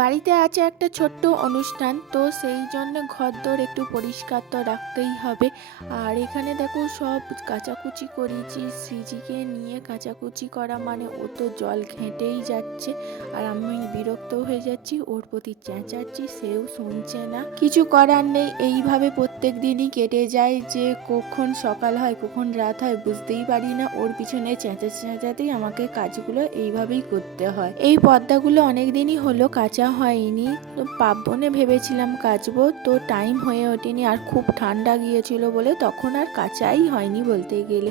বাড়িতে আছে একটা ছোট্ট অনুষ্ঠান, তো সেই জন্য ঘরদোর একটু পরিষ্কার তো রাখতেই হবে। আর এখানে দেখো সব কাচাকুচি করেছি, সৃজিকে নিয়ে কাচাকুচি করা মানে ও তো জল ঘেঁটেই যাচ্ছে আর আমি বিরক্ত হয়ে যাচ্ছি, ওর প্রতি চেঁচাচ্ছি, সেও শুনছে না। কিছু করার নেই, এইভাবে প্রত্যেক দিনই কেটে যায়, যে কখন সকাল হয় কখন রাত হয় বুঝতেই পারি না। ওর পিছনে চেঁচাতেই আমাকে কাজগুলো এইভাবেই করতে হয়। এই পর্দাগুলো অনেক দিনই হলো কাচা হয়নি, তো পার্বণে ভেবেছিলাম কাচবো, তো টাইম হয়ে ওঠেনি আর খুব ঠান্ডা গিয়েছিল বলে তখন আর কাচাই হয়নি বলতে গেলে।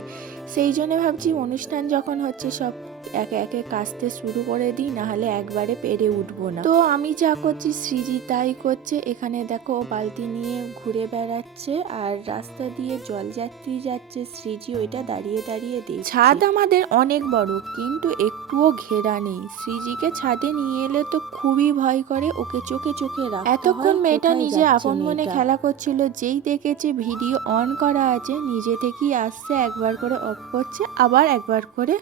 সেই জন্য ভাবছি অনুষ্ঠান যখন হচ্ছে সব একে একে কাচতে শুরু করে দিই, নাহলে একবারে পেরে উঠবো না। তো আমি যা করছি সৃজি তাই করছে। এখানে দেখো ও বালতি নিয়ে ঘুরে বেড়াচ্ছে আর রাস্তা দিয়ে জল যাত্রী যাচ্ছে, সৃজি ওইটা দাঁড়িয়ে দাঁড়িয়ে দেখছে। ছাদ আমাদের অনেক বড়, কিন্তু একটুও ঘেরা নেই। সৃজিকে ছাদে নিয়ে এলে তো খুবই ভয় করে, ওকে চোখে চোখে রাখতে হয়। এতক্ষণ মেয়েটা নিজে আপন মনে খেলা করছিল, যেই দেখেছে ভিডিও অন করা আছে নিজে থেকেই আসছে, একবার করে অফ করছে আবার একবার করে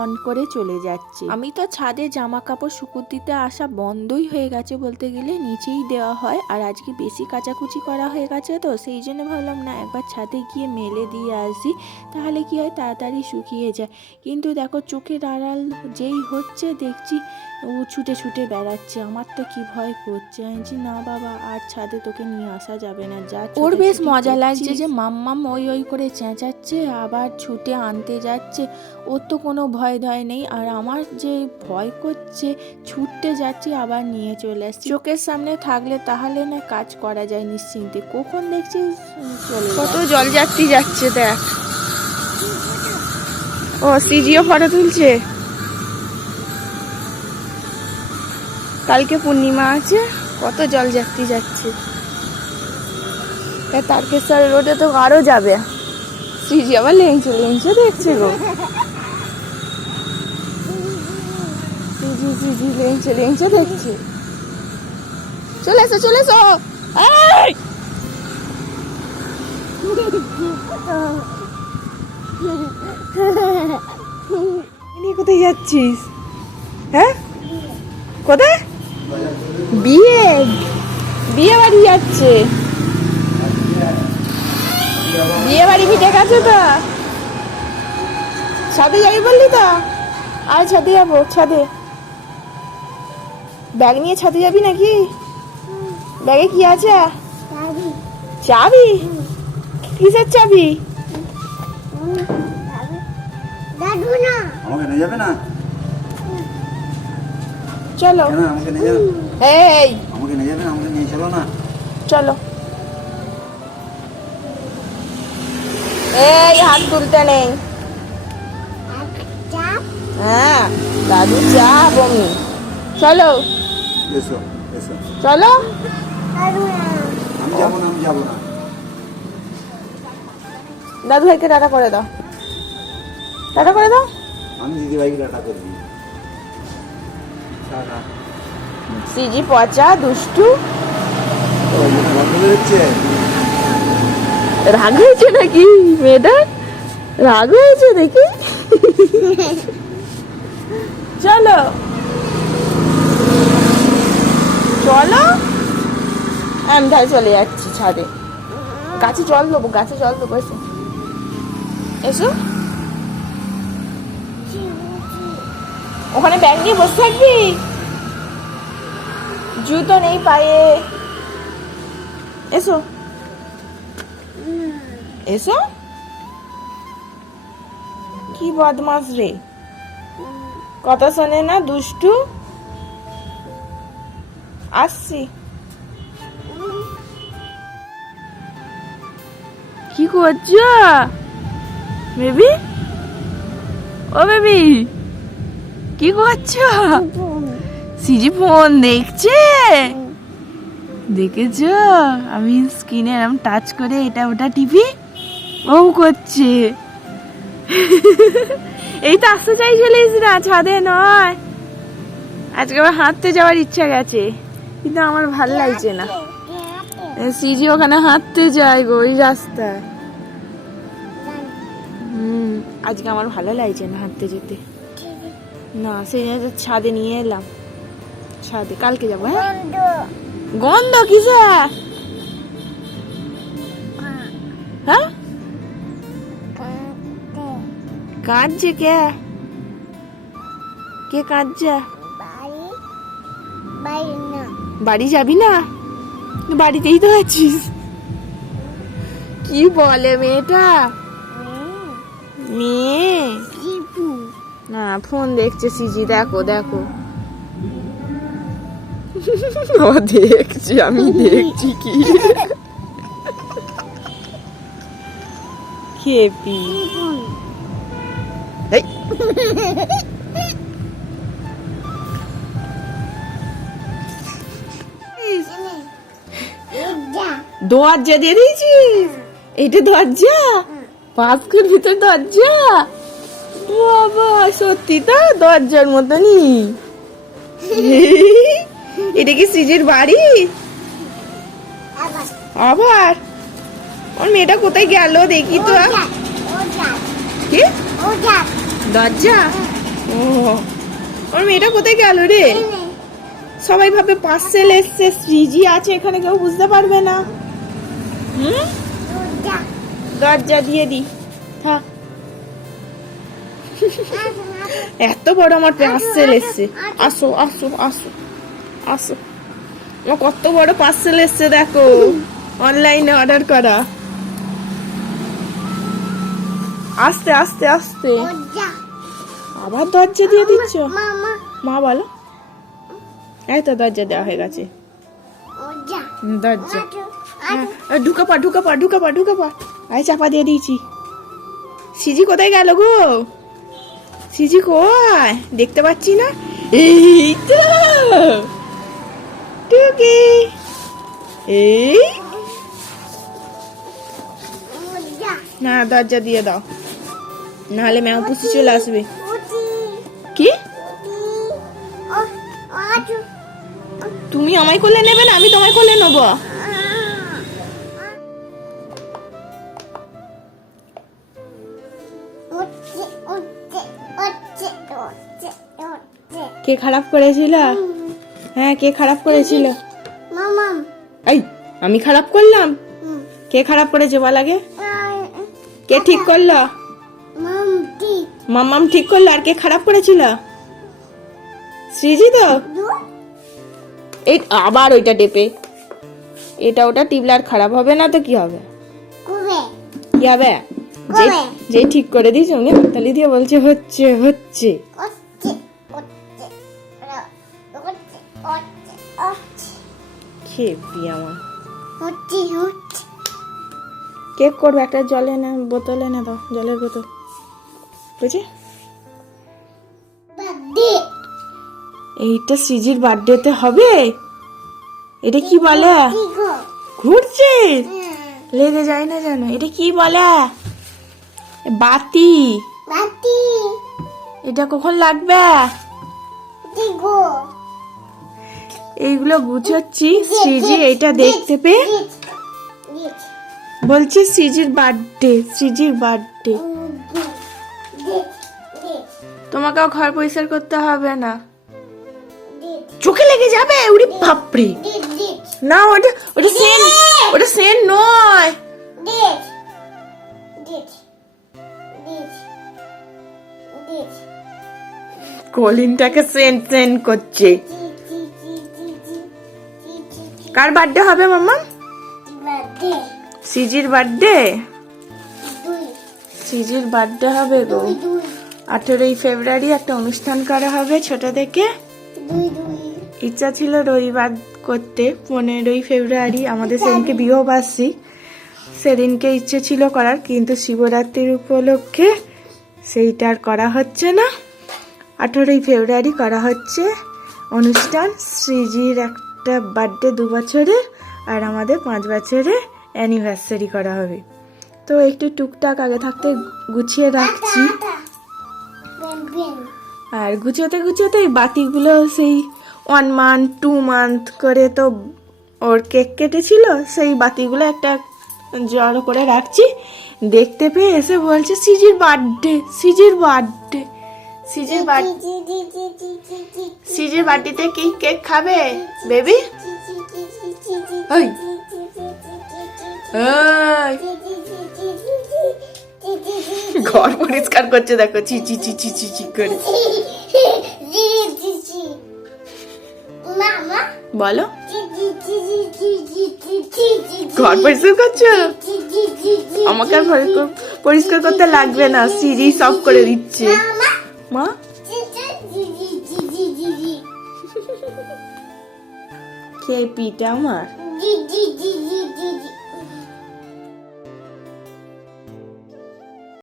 অন করে চলে যাচ্ছে। আমি তো ছাদে জামা কাপড় শুকুর দিতে আসা বন্ধই হয়ে গেছে বলতে গেলে, নিচেই দেওয়া হয়। আর আজকে বেশি কাচাকুচি করা হয়ে গেছে, তো সেই জন্য ভাবলাম না একবার ছাদে গিয়ে মেলে দিয়ে আসি, তাহলে কি হয় তাড়াতাড়ি শুকিয়ে যায়। কিন্তু দেখো চোখের আড়াল যেই হচ্ছে দেখছি ও ছুটে ছুটে বেড়াচ্ছে, আমার তো কি ভয় করছে। আমি না বাবা আর ছাদে তোকে নিয়ে আসা যাবে না, যা। ওর বেশ মজা লাগছে যে মাম্মাম ওই ওই করে চেঁচাচ্ছে আবার ছুটে আনতে যাচ্ছে, ওর তো কোনো ভয় ধয় নেই। আর আমার যে ভয় করছে, ছুটতে যাচ্ছি আবার নিয়ে চলে আসছি। চোখের সামনে থাকলে তাহলে না কাজ করা যায় নিশ্চিন্তে, কখন দেখছি চলে কত জলযাত্রী যাচ্ছে দেখ। ও সিজিও ফটো তুলছে, কালকে পূর্ণিমা আছে, কত জলযাত্রী যাচ্ছে। তারকেশ্বর রোডে তো আরো যাবে। সিজি আবার লেংচে লেংচে দেখছে গো, সিজি লেংচে লেংচে দেখছে। চলে এসো চলে এসো। কোথায় যাচ্ছিস? হ্যাঁ কোথায়? বিয়ে, বিয়ে বাড়ি যাচ্ছে। বিয়ে বাড়ি মিটে গেছে তো, ছাদে যাবি বললি তো, আর ছাদে যাবো। ছাদে ব্যাগ নিয়ে ছাদে যাবি নাকি? ব্যাগে কি আছে? চাবি? কিসের চাবি? আমাকে নিয়ে যাবে না? চলো। আমাকে নিয়ে যাবে? এই আমাকে নিয়ে যাবে না? আমাকে নিয়ে চলো না। চলো। এই হাত তুলতে নেই। হ্যাঁ দাদু চা বমি। চলো এসো এসো। চলো। আমি যাবো না, আমি যাবো না। দাদু ভাইকে টাটা করে দাও, টাটা করে দাও। আমি দিদি ভাইকে টাটা করবি। টাটা। সিজি পচা দুষ্টু। রাগ হয়েছে নাকি মেয়েটা? রাগ হয়েছে দেখি। চলো চলো। আমি তাই চলে যাচ্ছি ছাদে, গাছে জল দেবো, গাছে জল দেবো। এসো এসো। ওখানে ব্যাগ নিয়ে বসে থাকবি, জুতো নেই পায়ে। এসো এসো। কি বদমাস রে, কথা শোনে না, দুষ্টু। আসছি। কি করছো বেবি? ও বেবি কি করছো? সিজি ফোন দেখছে, দেখেছো? আমি স্ক্রিনে এরকম টাচ করে এটা ওটা টিপি, ও করছে। এই তো আসতে চাইছিলিস না, ছাদে নয়। আজকে আবার হাঁটতে যাওয়ার ইচ্ছা গেছে, কিন্তু আমার ভাল লাগছে না। সিজি ওখানে হাঁটতে যায় গো ওই রাস্তায়। আজকে আমার ভালো লাগছে না হাঁটতে যেতে, না সেই জন্য ছাদে নিয়ে এলাম। ছাদে কালকে যাবো। হ্যাঁ, গন্ধ কিসে? হ্যাঁ, কাঁদছে কে? কে কাঁদছে? বাড়ি যাবি না? বাড়িতেই তো আছিস। কি বলে মেয়েটা? মেয়ে না, ফোন দেখছে সিজি। দেখো দেখো, ও দেখছি, আমি দেখছি কি খেপি। এই, দরজা দিয়ে দিয়েছিস? এইটা দরজা? পাঁচকুর ভিতর দরজা? বাবা, সত্যি তো দরজার মতনই। এটা কি সিজির বাড়ি? আবার ওর মেয়েটা কোথায় গেল দেখি তো। কি দরজা? ও, ওর মেয়েটা কোথায় গেল রে? সবাই ভাবে পার্সেল এসছে, সিজি আছে এখানে, কেউ বুঝতে পারবে না। দরজা দিয়ে দি, থাক। এত বড় আমার পার্সেল এসছে। আসো আসো আসো আসো, আমার কত বড় পার্সেল এসছে দেখো, অনলাইনে অর্ডার করা। আস্তে আস্তে আস্তে, আবার দরজা দিয়ে দিচ্ছ? মা বলো। এই তো দরজা দেওয়া হয়ে গেছে। দরজা ঢুকা পা ঢুকা পা ঢুকা পা ঢুকা পা। আই চাপা দিয়ে দিয়েছি। সিজি কোথায় গেল গো? সিজি কই? দেখতে পাচ্ছি না। এই তো টুকি। এই না, দরজা দিয়ে দাও, নাহলে ম্যাও পুষি চলে আসবে। কি? তুমি আমায় কোলে নেবে না, আমি তোমায় কোলে নেবো? কে খারাপ করেছিল? হ্যাঁ, কে খারাপ করেছিল? এই, আমি খারাপ করলাম? কে খারাপ করেছে বল আগে? কে ঠিক করলো? মাম্মাম ঠিক করলো। আর কে খারাপ করেছিল? সৃজি তো। এই আবার ওইটা টেপে, এটা ওটা টিপলে আর খারাপ হবে না তো কি হবে? কি হবে? যে ঠিক করে দিয়েছ উনি হাততালি দিয়ে বলছে হচ্ছে হচ্ছে। খেপি আমার। কেক করবে, একটা জল এনে, বোতল এনে দাও, জলের বোতল। বুঝে, এইটা সিজির বার্থডেতে হবে? এটা কি বলে? ঘুরছে, লেগে যায় না জানো। এটা কি বলে? বাতি। এটা কখন লাগবে? এইগুলো গুছাচ্ছি। সিজি এইটা দেখতে পেয়ে বলছে সিজির বার্থডে, সিজির বার্থডে। তোমাকেও ঘর পরিষ্কার করতে হবে না, চোখে লেগে যাবে। উড়ি বাপরে, না ওটা ওটা সেন, ওটা সেন নয়। কলিনটাকে সেন সেন করছে। কার বার্থডে হবে মাম্মা? সিজির বার্থডে। সিজির বার্থডে হবে গো। 18ই ফেব্রুয়ারি একটা অনুষ্ঠান করা হবে ছোট থেকে। ইচ্ছা ছিল রবিবার করতে, 15ই ফেব্রুয়ারি আমাদের সেদিনকে বিবাহবার্ষিক, সেদিনকে ইচ্ছে ছিল করার, কিন্তু শিবরাত্রির উপলক্ষে সেইটা আর করা হচ্ছে না। 18ই ফেব্রুয়ারি করা হচ্ছে অনুষ্ঠান। সৃজির একটা বার্থডে 2 বছরের, আর আমাদের 5 বছরের অ্যানিভার্সারি করা হবে। তো একটু টুকটাক আগে থাকতে গুছিয়ে রাখছি। আর গুছোতে গুছোতে বাতিগুলো সেই 1 মান্থ 2 মান্থ করে তো ওর কেক কেটেছিল, সেই বাতিগুলো একটা জড়ো করে রাখছি। দেখতে পেয়ে এসে বলছে সিজির বার্থডে, সিজির বার্থডে। সিজের বাটিতে কি কেক খাবে বেবি? ওই ওই ঘর পরিষ্কার করছে দেখো, চি চি চি চি চি চি করে। বলো, ঘর পরিষ্কার করছো? আমাকে আর পরিষ্কার করতে লাগবে না, সিজি সব করে দিচ্ছে। মা কে পিটা আমার?